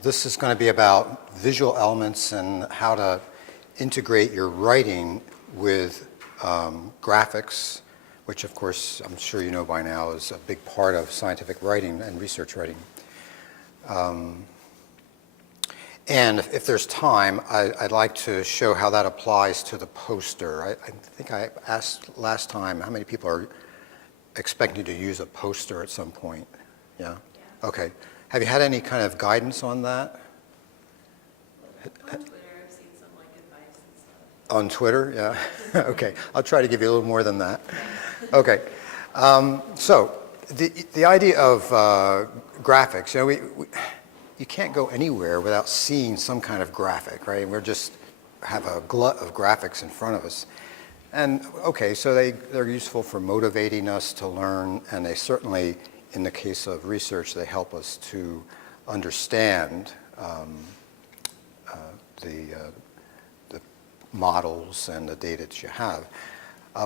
This is going to be about visual elements and how to integrate your writing with graphics, which of course I'm sure you know by now is a big part of scientific writing and research writing. And if there's time, I'd like to show how that applies to the poster. I think I asked last time how many people are expecting to use a poster at some point. Yeah? Okay. Have you had any kind of guidance on that? On Twitter, I've seen some advice and stuff. On Twitter, yeah. Okay, I'll try to give you a little more than that. Okay, so the idea of graphics, you can't go anywhere without seeing some kind of graphic, right? We're just have a glut of graphics in front of us. And okay, so they're useful for motivating us to learn, and they certainly, in the case of research, they help us to understand the models and the data that you have.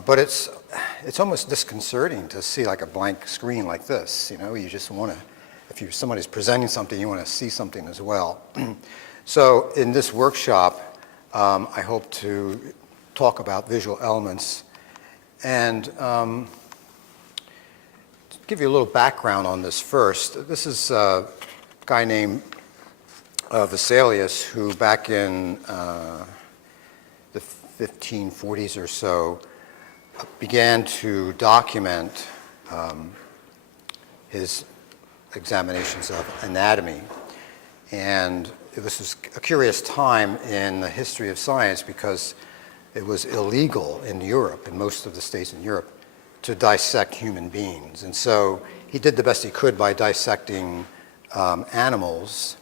But it's almost disconcerting to see like a blank screen like this. You just want to, if somebody's presenting something, you want to see something as well. So in this workshop, I hope to talk about visual elements and to give you a little background on this first. This is a guy named Vesalius, who back in the 1540s or so began to document his examinations of anatomy. And this was a curious time in the history of science because it was illegal in Europe, in most of the states in Europe, to dissect human beings. And so he did the best he could by dissecting animals.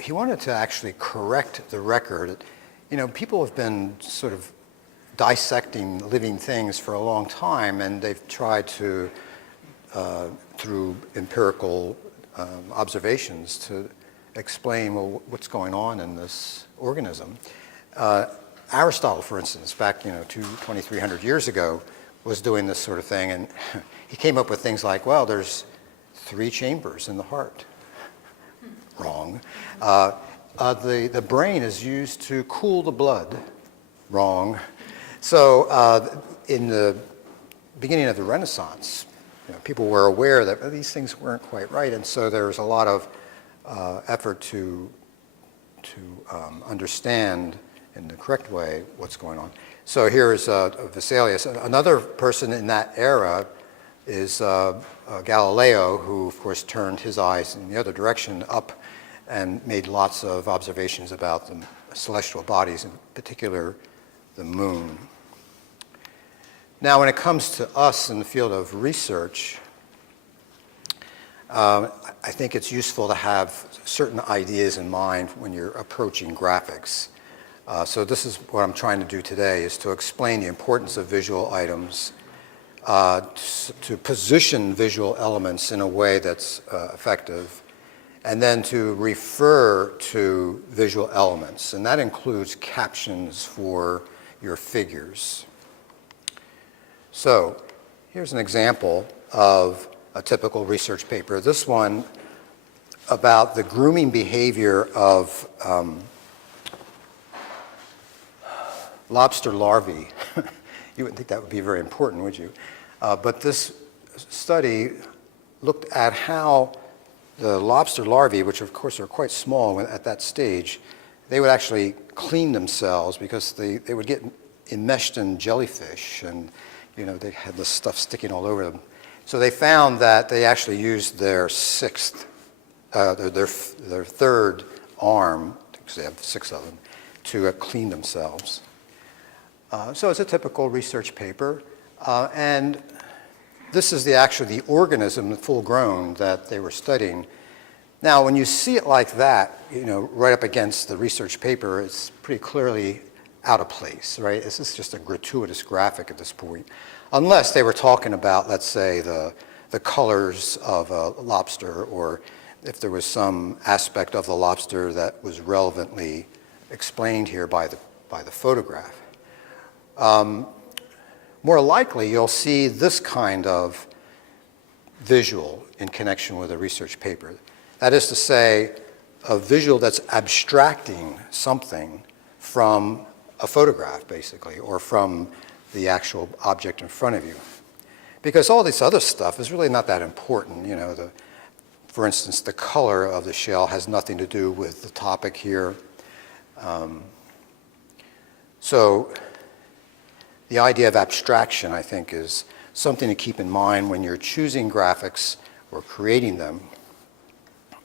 He wanted to actually correct the record. People have been sort of dissecting living things for a long time, and they've tried to, through empirical observations, to explain, well, what's going on in this organism. Aristotle, for instance, back 2,300 years ago, was doing this sort of thing, and he came up with things like, well, there's 3 chambers in the heart. Wrong. The brain is used to cool the blood. Wrong. So in the beginning of the Renaissance, people were aware that these things weren't quite right, and so there was a lot of effort to understand in the correct way what's going on. So here is Vesalius. Another person in that era is Galileo, who of course turned his eyes in the other direction up and made lots of observations about the celestial bodies, in particular the moon. Now when it comes to us in the field of research, I think it's useful to have certain ideas in mind when you're approaching graphics. So this is what I'm trying to do today, is to explain the importance of visual items, to position visual elements in a way that's effective, and then to refer to visual elements. And that includes captions for your figures. So here's an example of a typical research paper. This one about the grooming behavior of lobster larvae. You wouldn't think that would be very important, would you? But this study looked at how the lobster larvae, which of course are quite small at that stage, they would actually clean themselves because they would get enmeshed in jellyfish, and they had this stuff sticking all over them. So they found that they actually used their third arm, because they have 6 of them, to clean themselves. So it's a typical research paper, and this is the organism, full grown, that they were studying. Now, when you see it like that, right up against the research paper, it's pretty clearly out of place, right? This is just a gratuitous graphic at this point, unless they were talking about, let's say, the colors of a lobster, or if there was some aspect of the lobster that was relevantly explained here by the photograph. More likely, you'll see this kind of visual in connection with a research paper. That is to say, a visual that's abstracting something from a photograph, basically, or from the actual object in front of you. Because all this other stuff is really not that important. You know, for instance, the color of the shell has nothing to do with the topic here. So the idea of abstraction, I think, is something to keep in mind when you're choosing graphics or creating them.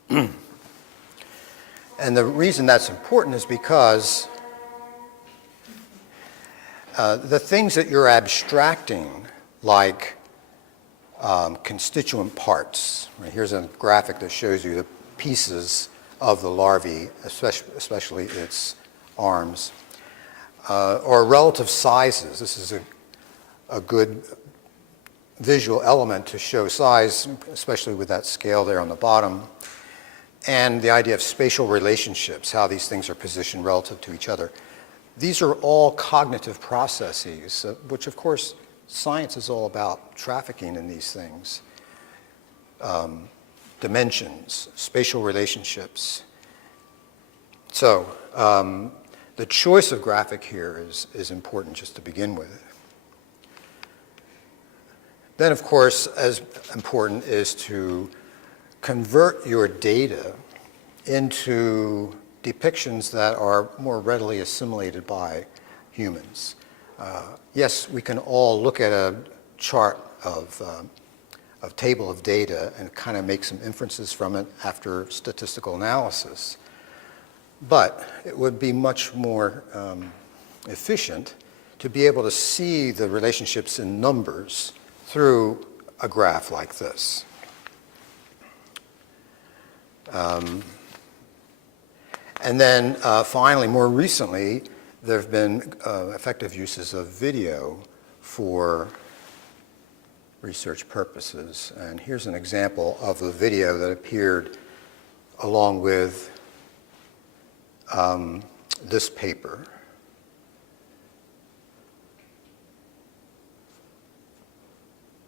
And the reason that's important is because the things that you're abstracting, like constituent parts. Right? Here's a graphic that shows you the pieces of the larvae, especially its arms, or relative sizes. This is a good visual element to show size, especially with that scale there on the bottom. And the idea of spatial relationships, how these things are positioned relative to each other. These are all cognitive processes, which of course science is all about trafficking in these things. Dimensions, spatial relationships. So the choice of graphic here is important just to begin with. Then, of course, as important is to convert your data into depictions that are more readily assimilated by humans. Yes, we can all look at a chart of table of data and kind of make some inferences from it after statistical analysis. But it would be much more efficient to be able to see the relationships in numbers through a graph like this. And then finally, more recently, there have been effective uses of video for research purposes. And here's an example of the video that appeared along with this paper.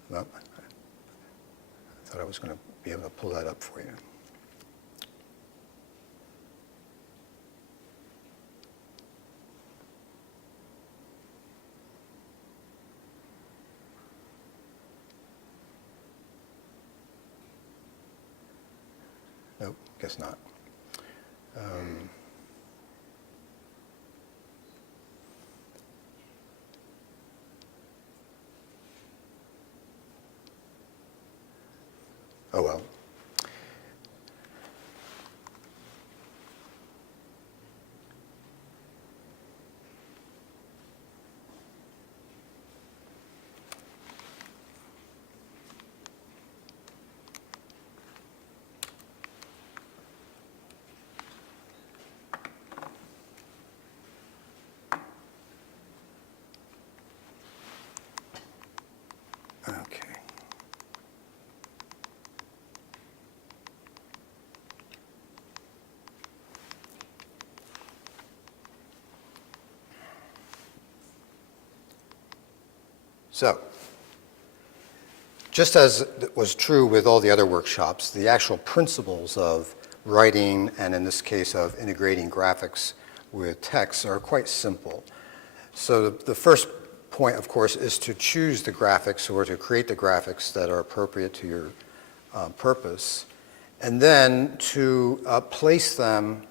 Well, I thought I was going to be able to pull that up for you. Nope, guess not. Oh well. Okay. So, just as was true with all the other workshops, the actual principles of writing, and in this case of integrating graphics with text, are quite simple. So the first point, of course, is to choose the graphics or to create the graphics that are appropriate to your purpose, and then to place them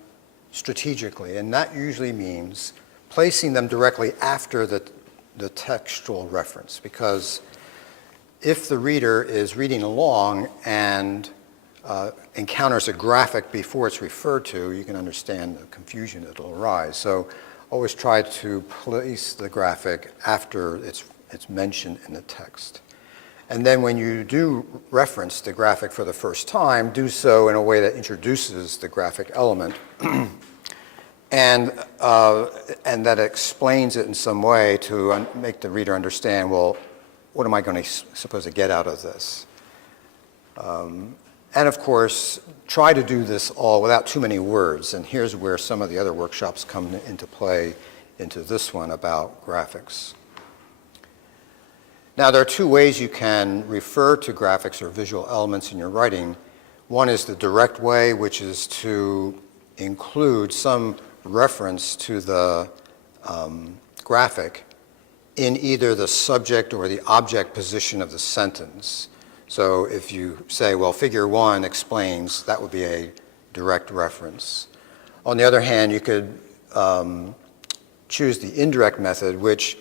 strategically. And that usually means placing them directly after the textual reference, because if the reader is reading along and encounters a graphic before it's referred to, you can understand the confusion that will arise. So always try to place the graphic after it's mentioned in the text. And then when you do reference the graphic for the first time, do so in a way that introduces the graphic element and that explains it in some way to make the reader understand, well, what am I going to supposed to get out of this? And of course, try to do this all without too many words. And here's where some of the other workshops come into play into this one about graphics. Now, there are two ways you can refer to graphics or visual elements in your writing. One is the direct way, which is to include some reference to the graphic in either the subject or the object position of the sentence. So if you say, well, figure 1 explains, that would be a direct reference. On the other hand, you could choose the indirect method, which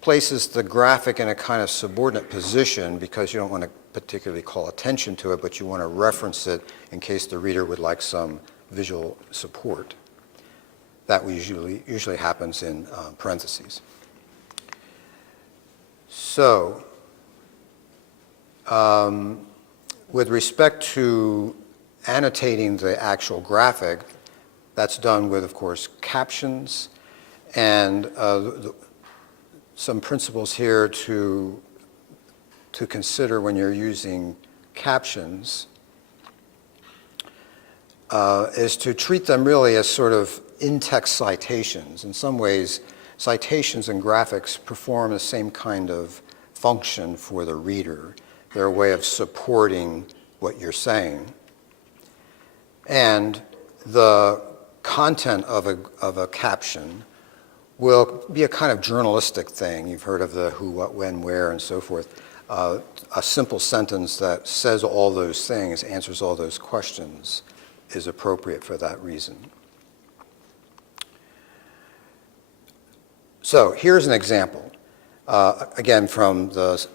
places the graphic in a kind of subordinate position because you don't want to particularly call attention to it, but you want to reference it in case the reader would like some visual support. That usually happens in parentheses. So, with respect to annotating the actual graphic, that's done with, of course, captions, and some principles here to consider when you're using captions is to treat them really as sort of in-text citations. In some ways, citations and graphics perform the same kind of function for the reader. They're a way of supporting what you're saying. And the content of a caption will be a kind of journalistic thing. You've heard of the who, what, when, where, and so forth. A simple sentence that says all those things, answers all those questions, is appropriate for that reason. So here's an example, again from the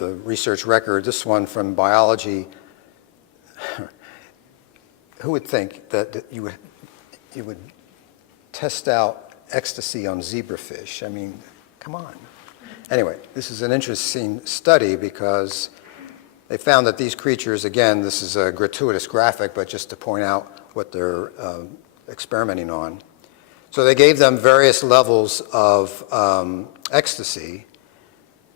research record, this one from biology. Who would think that you would test out ecstasy on zebrafish? I mean, come on. Anyway, this is an interesting study because they found that these creatures, again, this is a gratuitous graphic, but just to point out what they're experimenting on. So they gave them various levels of ecstasy,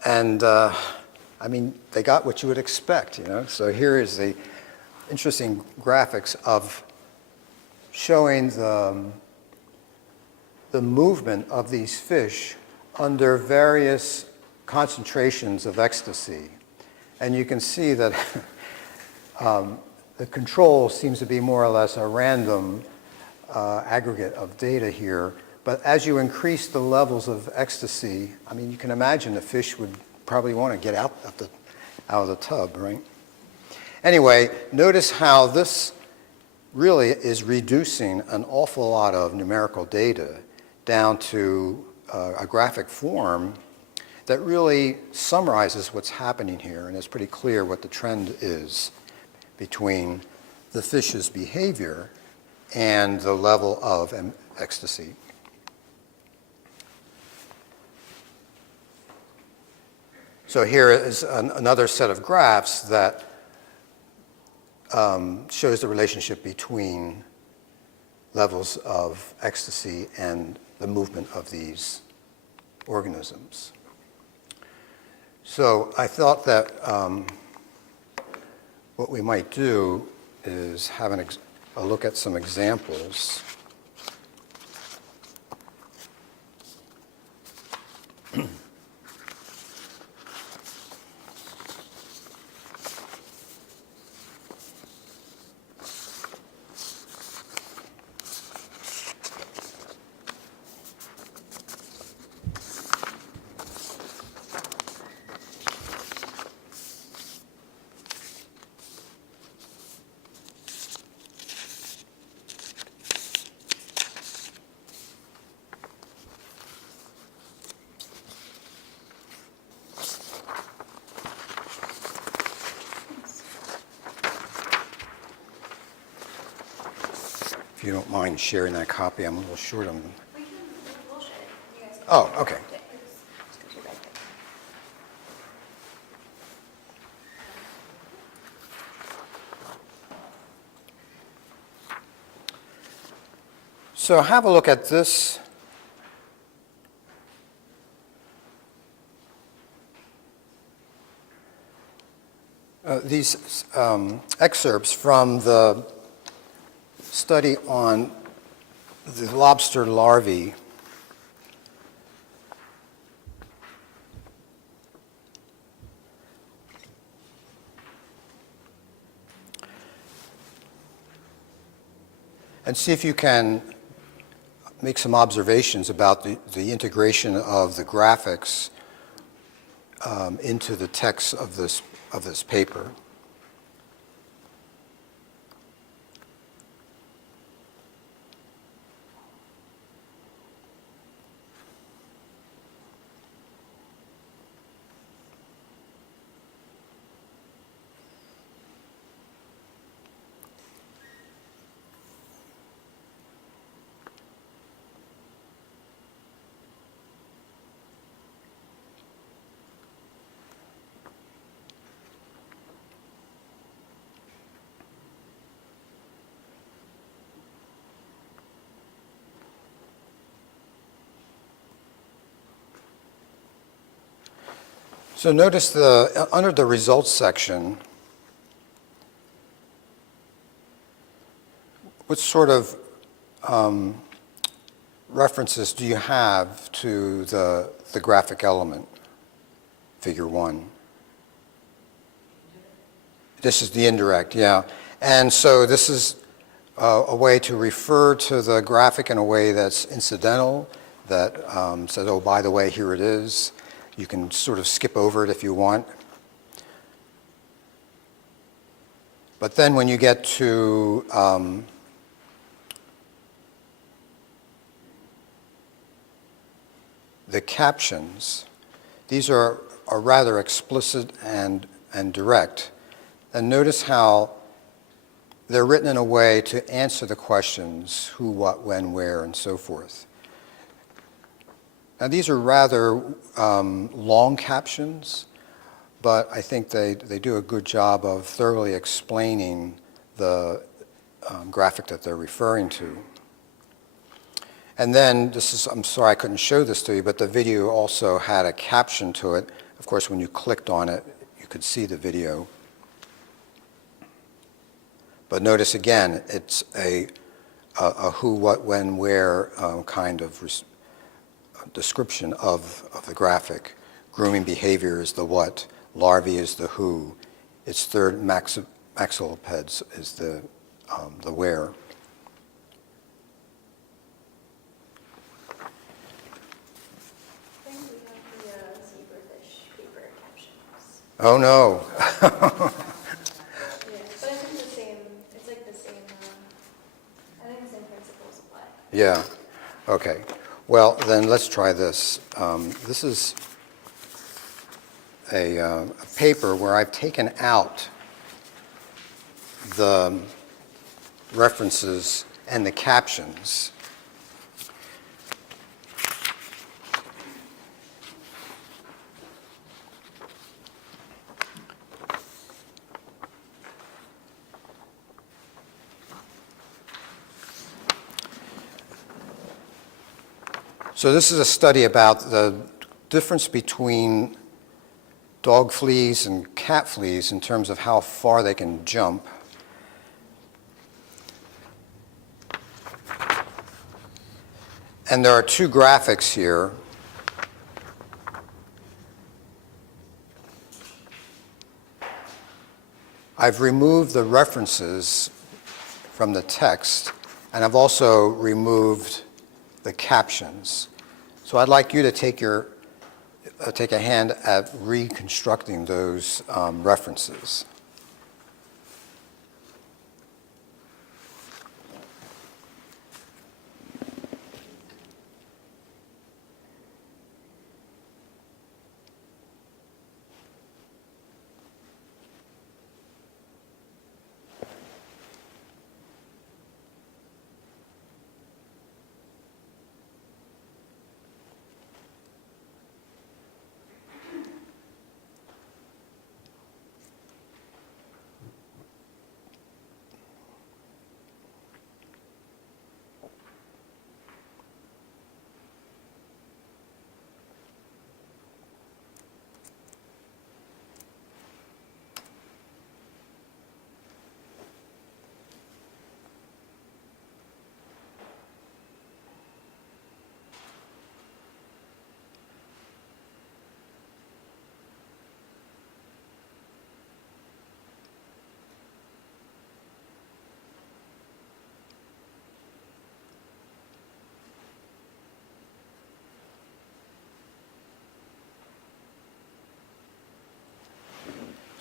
and I mean, they got what you would expect, you know. So here is the interesting graphics of showing the movement of these fish under various concentrations of ecstasy. And you can see that the control seems to be more or less a random aggregate of data here. But as you increase the levels of ecstasy, I mean, you can imagine the fish would probably want to get out of the tub, right? Anyway, notice how this really is reducing an awful lot of numerical data down to a graphic form that really summarizes what's happening here, and it's pretty clear what the trend is between the fish's behavior and the level of ecstasy. So here is another set of graphs that shows the relationship between levels of ecstasy and the movement of these organisms. So I thought that what we might do is have a look at some examples. If you don't mind sharing that copy, I'm a little short on them. We'll share it. You guys can Oh, okay. Yeah, just go to your back there. So have a look at this. These excerpts from the study on the lobster larvae. and see if you can make some observations about the integration of the graphics into the text of this paper. So notice under the results section, what sort of references do you have to the graphic element, figure 1? This is the indirect, yeah. And so this is a way to refer to the graphic in a way that's incidental, that says, oh, by the way, here it is. You can sort of skip over it if you want. But then when you get to the captions, these are rather explicit and direct. And notice how they're written in a way to answer the questions who, what, when, where, and so forth. Now these are rather long captions, but I think they do a good job of thoroughly explaining the graphic that they're referring to. And then I'm sorry I couldn't show this to you, but the video also had a caption to it. Of course, when you clicked on it, you could see the video. But notice again, it's a who, what, when, where kind of description of the graphic. Grooming behavior is the what, larvae is the who, its third maxillipeds is the where. I think we have the zebrafish paper captions. Oh no. Yeah, but I think it's like the same, I think the same principles apply. Yeah, okay. Well, then let's try this. This is a paper where I've taken out the references and the captions. So this is a study about the difference between dog fleas and cat fleas in terms of how far they can jump. And there are two graphics here. I've removed the references from the text, and I've also removed the captions. So I'd like you to take a hand at reconstructing those references.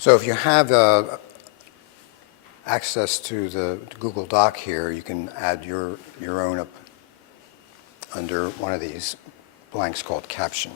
So if you have access to the Google Doc here, you can add your own up under one of these blanks called caption.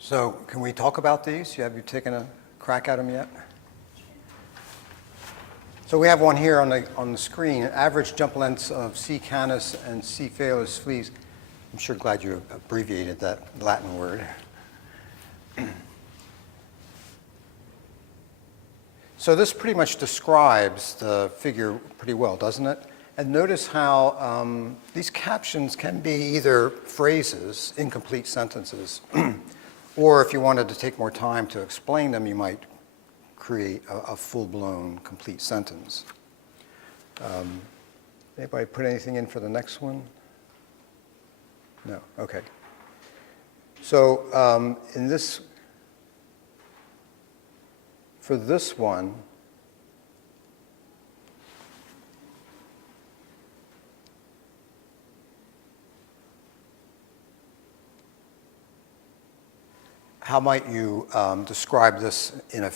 So can we talk about these? Have you taken a crack at them yet? So we have one here on the screen, average jump lengths of C. canis and C. phaeolus fleas. I'm sure glad you abbreviated that Latin word. So this pretty much describes the figure pretty well, doesn't it? And notice how these captions can be either phrases, incomplete sentences, or if you wanted to take more time to explain them, you might create a full-blown complete sentence. Anybody put anything in for the next one? No, okay. So for this one, how might you describe this in a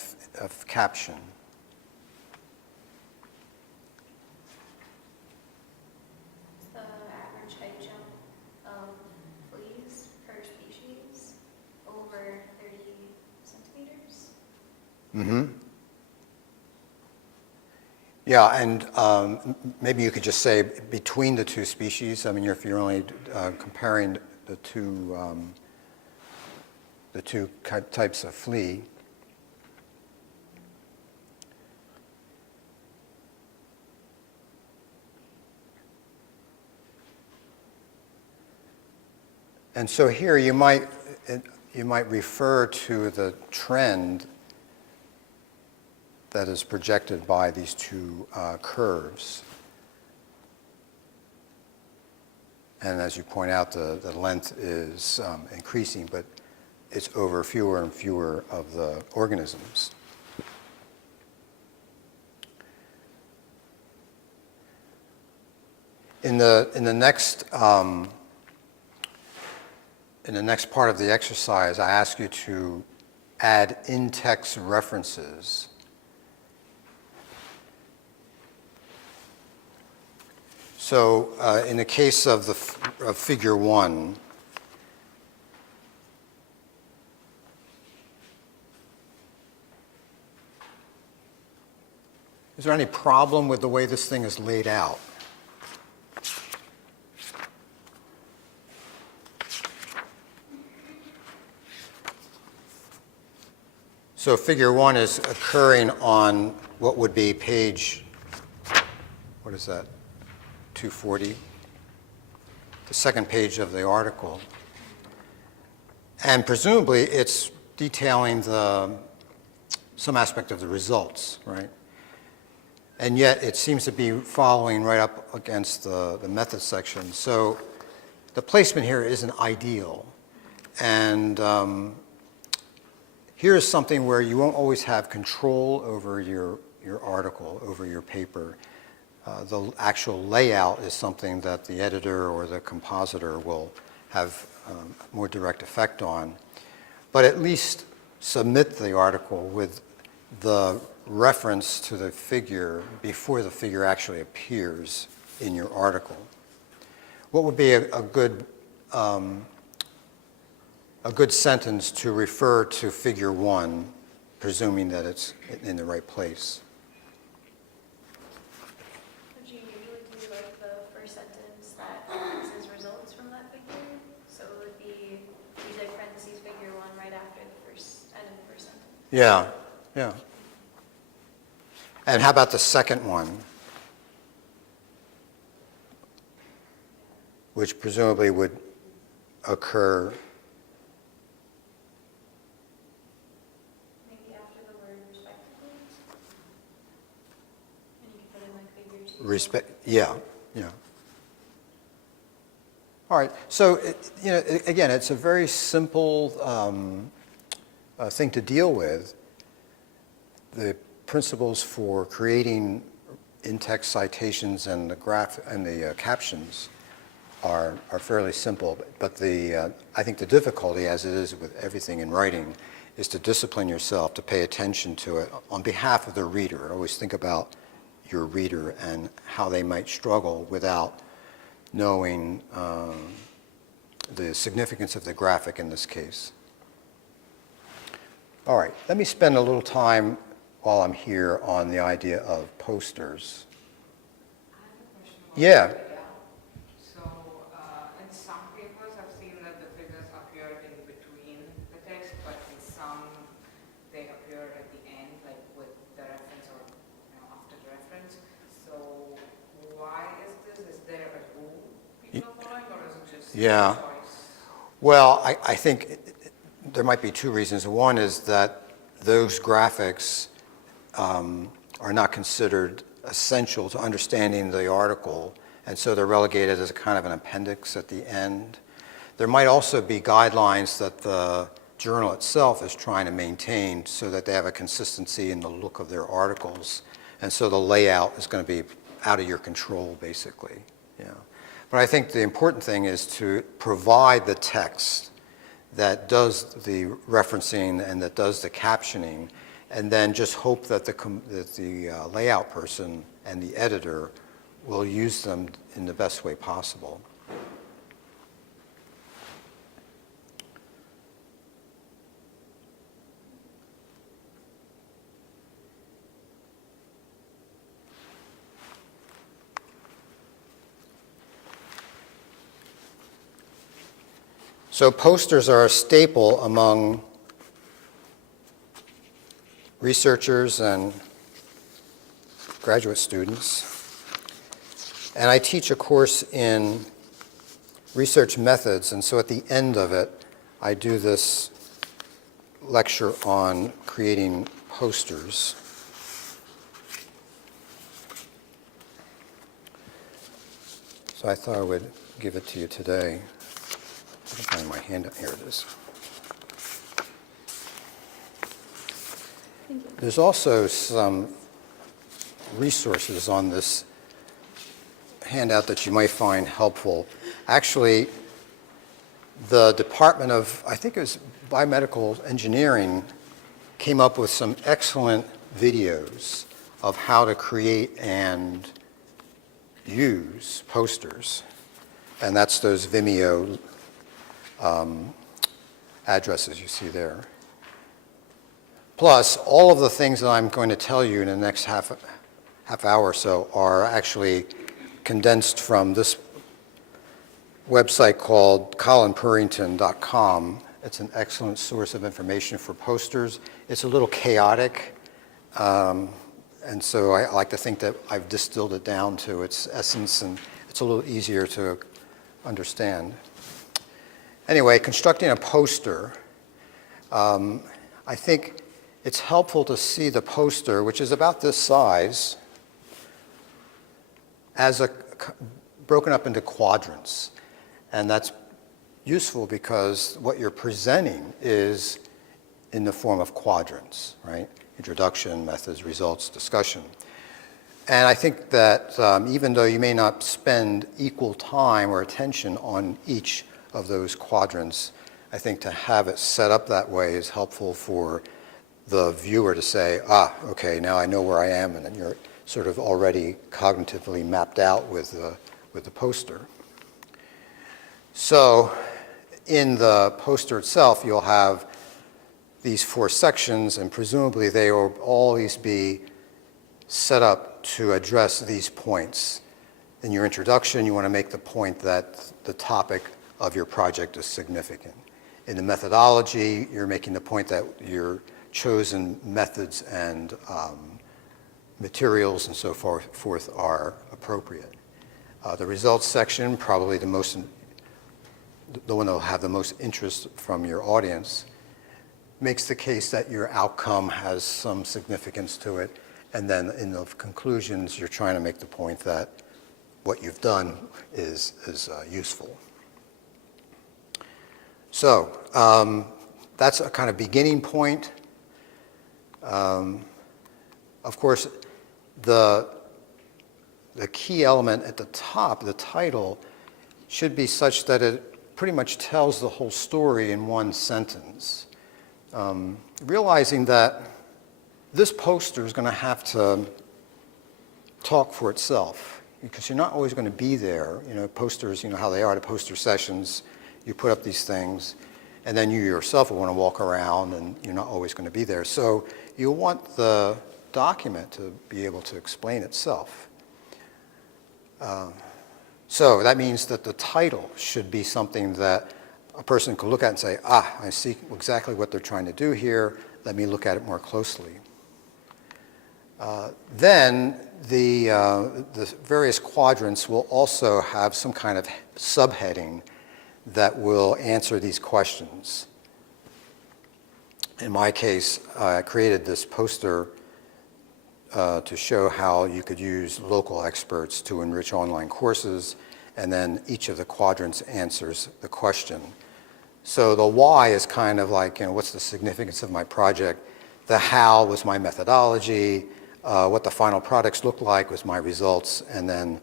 caption? The average height jump of fleas per species over 30 centimeters. Mm-hmm. Yeah, and maybe you could just say between the two species. I mean, if you're only comparing the two types of flea. And so here you might refer to the trend that is projected by these two curves. And as you point out, the length is increasing, but it's over fewer and fewer of the organisms. In the next part of the exercise, I ask you to add in-text references. So in the case of of figure 1, is there any problem with the way this thing is laid out? So figure 1 is occurring on what would be page, what is that, 240? The second page of the article. And presumably it's detailing some aspect of the results, right? And yet it seems to be following right up against the method section. So the placement here isn't ideal. And here's something where you won't always have control over your article, over your paper. The actual layout is something that the editor or the compositor will have more direct effect on. But at least submit the article with the reference to the figure before the figure actually appears in your article. What would be a good sentence to refer to figure 1, presuming that it's in the right place? Would you usually do like the first sentence that references results from that figure? So it would be usually parentheses figure 1 right after the first end of the first sentence. Yeah, yeah. And how about the second one? Which presumably would occur Maybe after the word respectively. And you can put in like figure 2. yeah, yeah. All right, so again, it's a very simple thing to deal with. The principles for creating in-text citations and the captions are fairly simple, but I think the difficulty, as it is with everything in writing, is to discipline yourself to pay attention to it on behalf of the reader. Always think about your reader and how they might struggle without knowing the significance of the graphic in this case. All right, let me spend a little time while I'm here on the idea of posters. I have a question about Yeah. the layout. So in some papers, I've seen that the figures appear in between the text, but in some, they appear at the end, like with the reference or after the reference. So why is Yeah. choice? Well, I think there might be two reasons. One is that those graphics are not considered essential to understanding the article, and so they're relegated as a kind of an appendix at the end. There might also be guidelines that the journal itself is trying to maintain so that they have a consistency in the look of their articles, and so the layout is going to be out of your control, basically. Yeah. But I think the important thing is to provide the text that does the referencing and that does the captioning, and then just hope that the layout person and the editor will use them in the best way possible. So posters are a staple among researchers and graduate students. And I teach a course in research methods, and so at the end of it, I do this lecture on creating posters. So I thought I would give it to you today. I can find my handout. Here it is. There's also some resources on this handout that you might find helpful. Actually, the Department of, I think it was Biomedical Engineering, came up with some excellent videos of how to create and use posters. And that's those Vimeo addresses you see there. Plus, all of the things that I'm going to tell you in the next half hour or so are actually condensed from this website called colinpurrington.com. It's an excellent source of information for posters. It's a little chaotic, and so I like to think that I've distilled it down to its essence, and it's a little easier to understand. Anyway, constructing a poster, I think it's helpful to see the poster, which is about this size, as broken up into quadrants. And that's useful because what you're presenting is in the form of quadrants, right? Introduction, methods, results, discussion. And I think that even though you may not spend equal time or attention on each of those quadrants, I think to have it set up that way is helpful for the viewer to say, okay, now I know where I am, and then you're sort of already cognitively mapped out with the poster. So in the poster itself, you'll have these 4 sections, and presumably they will always be set up to address these points. In your introduction, you want to make the point that the topic of your project is significant. In the methodology, you're making the point that your chosen methods and materials and so forth are appropriate. The results section, probably the one that will have the most interest from your audience, makes the case that your outcome has some significance to it. And then in the conclusions, you're trying to make the point that what you've done is useful. So that's a kind of beginning point. Of course, the key element at the top, the title, should be such that it pretty much tells the whole story in one sentence. Realizing that this poster is going to have to talk for itself, because you're not always going to be there. You know, posters, you know how they are, the poster sessions, you put up these things, and then you yourself will want to walk around, and you're not always going to be there. So you want the document to be able to explain itself. So that means that the title should be something that a person could look at and say, I see exactly what they're trying to do here. Let me look at it more closely. Then the various quadrants will also have some kind of subheading that will answer these questions. In my case, I created this poster to show how you could use local experts to enrich online courses, and then each of the quadrants answers the question. So the why is kind of like, what's the significance of my project? The how was my methodology. What the final products look like was my results, and then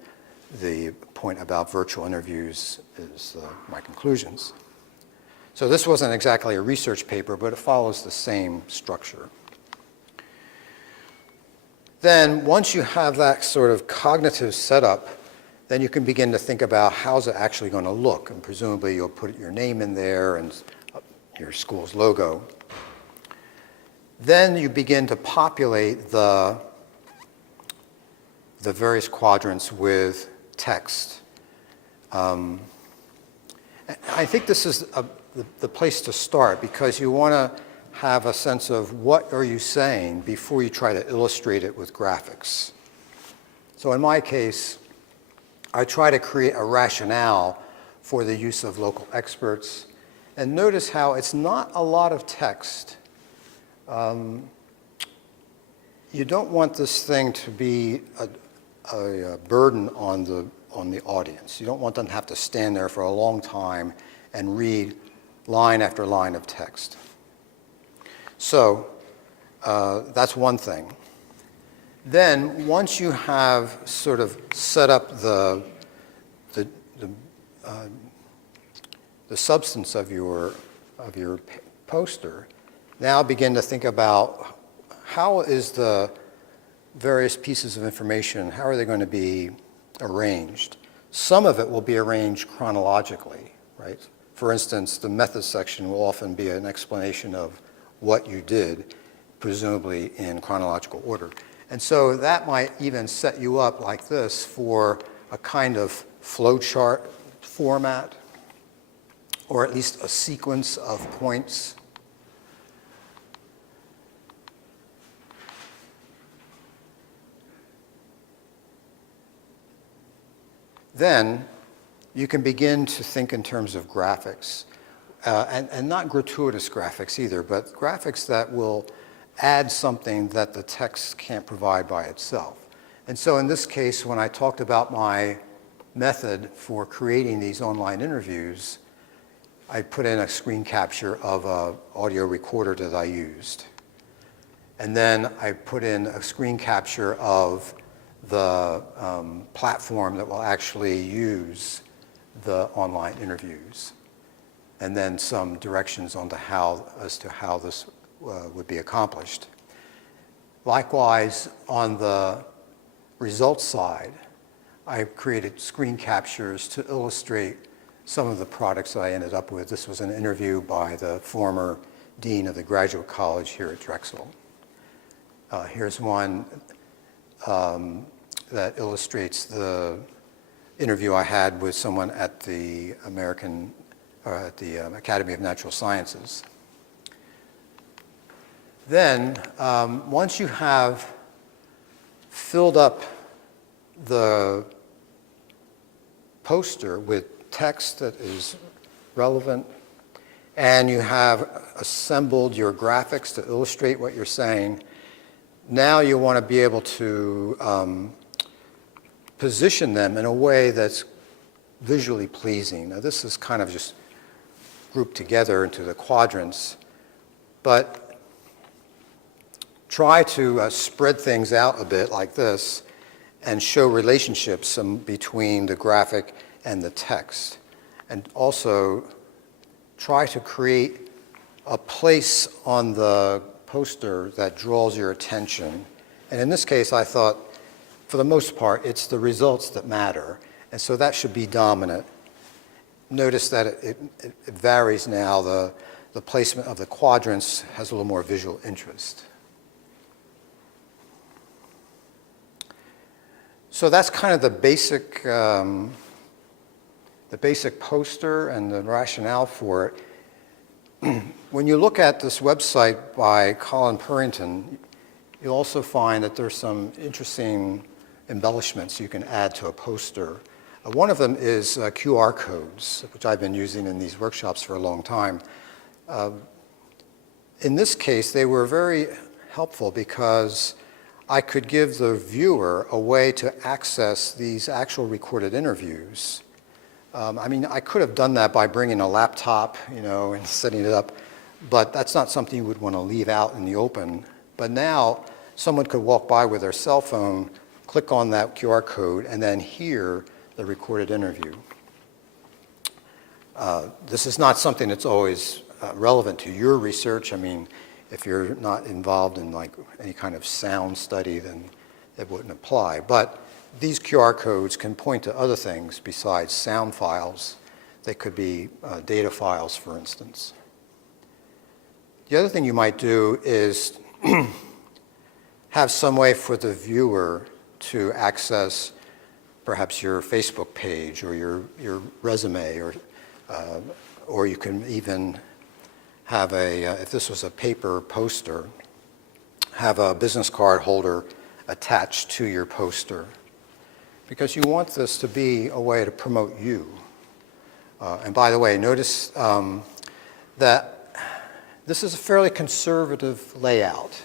the point about virtual interviews is my conclusions. So this wasn't exactly a research paper, but it follows the same structure. Then once you have that sort of cognitive setup, then you can begin to think about how's it actually going to look. And presumably you'll put your name in there and your school's logo. Then you begin to populate the various quadrants with text. I think this is the place to start, because you want to have a sense of what are you saying before you try to illustrate it with graphics. So in my case, I try to create a rationale for the use of local experts. And notice how it's not a lot of text. You don't want this thing to be a burden on the audience. You don't want them to have to stand there for a long time and read line after line of text. So that's one thing. Then once you have sort of set up the substance of your poster, now begin to think about how is the various pieces of information, how are they going to be arranged? Some of it will be arranged chronologically, right? For instance, the methods section will often be an explanation of what you did, presumably in chronological order. And so that might even set you up like this for a kind of flowchart format, or at least a sequence of points. Then you can begin to think in terms of graphics, and not gratuitous graphics either, but graphics that will add something that the text can't provide by itself. And so in this case, when I talked about my method for creating these online interviews, I put in a screen capture of an audio recorder that I used. And then I put in a screen capture of the platform that will actually use the online interviews, and then some directions on as to how this would be accomplished. Likewise, on the results side, I created screen captures to illustrate some of the products that I ended up with. This was an interview by the former dean of the graduate college here at Drexel. Here's one that illustrates the interview I had with someone at the Academy of Natural Sciences. Then, once you have filled up the poster with text that is relevant, and you have assembled your graphics to illustrate what you're saying, now you want to be able to position them in a way that's visually pleasing. Now, this is kind of just grouped together into the quadrants, but try to spread things out a bit like this and show relationships between the graphic and the text. And also try to create a place on the poster that draws your attention. And in this case, I thought, for the most part, it's the results that matter. And so that should be dominant. Notice that it varies now. The placement of the quadrants has a little more visual interest. So that's kind of the basic poster and the rationale for it. When you look at this website by Colin Purrington, you'll also find that there's some interesting embellishments you can add to a poster. One of them is QR codes, which I've been using in these workshops for a long time. In this case, they were very helpful because I could give the viewer a way to access these actual recorded interviews. I mean, I could have done that by bringing a laptop, you know, and setting it up, but that's not something you would want to leave out in the open. But now, someone could walk by with their cell phone, click on that QR code, and then hear the recorded interview. This is not something that's always relevant to your research. I mean, if you're not involved in like any kind of sound study, then it wouldn't apply. But these QR codes can point to other things besides sound files. They could be data files, for instance. The other thing you might do is have some way for the viewer to access perhaps your Facebook page or your resume, or you can even have if this was a paper poster, have a business card holder attached to your poster. Because you want this to be a way to promote you. And by the way, notice that this is a fairly conservative layout.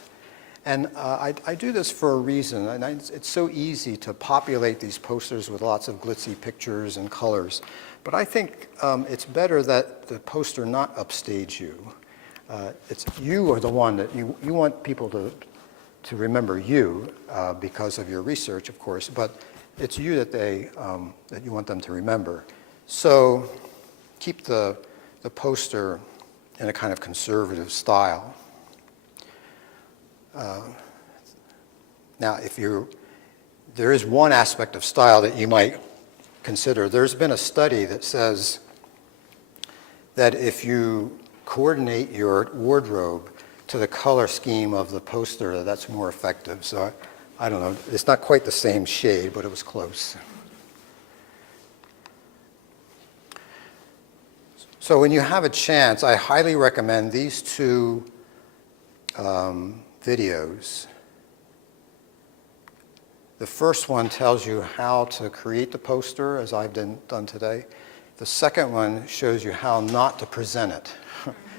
And I do this for a reason. And it's so easy to populate these posters with lots of glitzy pictures and colors. But I think it's better that the poster not upstage you. It's you are the one that you want people to remember you because of your research, of course. But it's you that that you want them to remember. So keep the poster in a kind of conservative style. Now, there is one aspect of style that you might consider. There's been a study that says that if you coordinate your wardrobe to the color scheme of the poster, that's more effective. So I don't know, it's not quite the same shade, but it was close. So when you have a chance, I highly recommend these two videos. The first one tells you how to create the poster, as I've done today. The second one shows you how not to present it.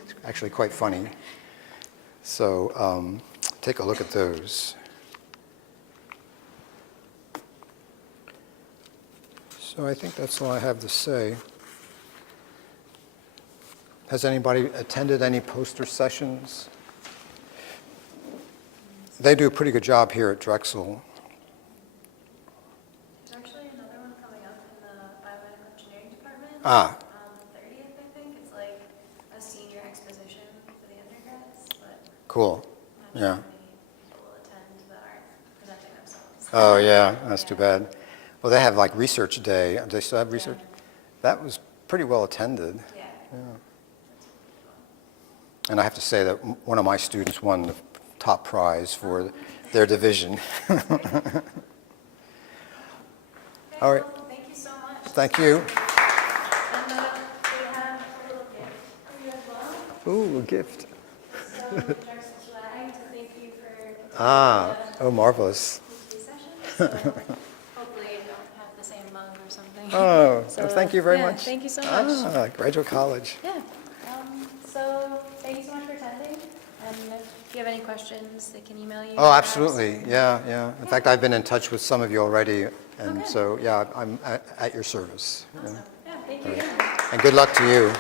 It's actually quite funny. So take a look at those. So I think that's all I have to say. Has anybody attended any poster sessions? They do a pretty good job here at Drexel. There's actually another one coming up in the biomedical engineering department. Ah. On the 30th, I think. It's like a senior exposition for the undergrads, but Cool. I'm not Yeah. sure how many people will attend that aren't presenting themselves. Oh, yeah, that's too Yeah. bad. Well, they have like research day. Do they still have research? Yeah. That was pretty well attended. Yeah. Yeah. That's really cool. And I have to say that one of my students won the top prize for their division. Okay, All right. well, thank you so much. Thank you. And we have a little gift for you as well. Ooh, a gift. So Drexel's flag to thank you for Ah, oh, marvelous. these sessions. So hopefully you don't have the same mug or something. Oh, So, thank you very yeah, much. Thank you so much. Ah, Graduate College. Yeah. So thank you so much for attending. And if you have any questions, they can email you. Oh, perhaps. absolutely. Yeah, yeah. In fact, I've been in touch with some of you already, and Okay. so, yeah, I'm at your service. Yeah. Awesome. Yeah, thank you again. And good luck to you.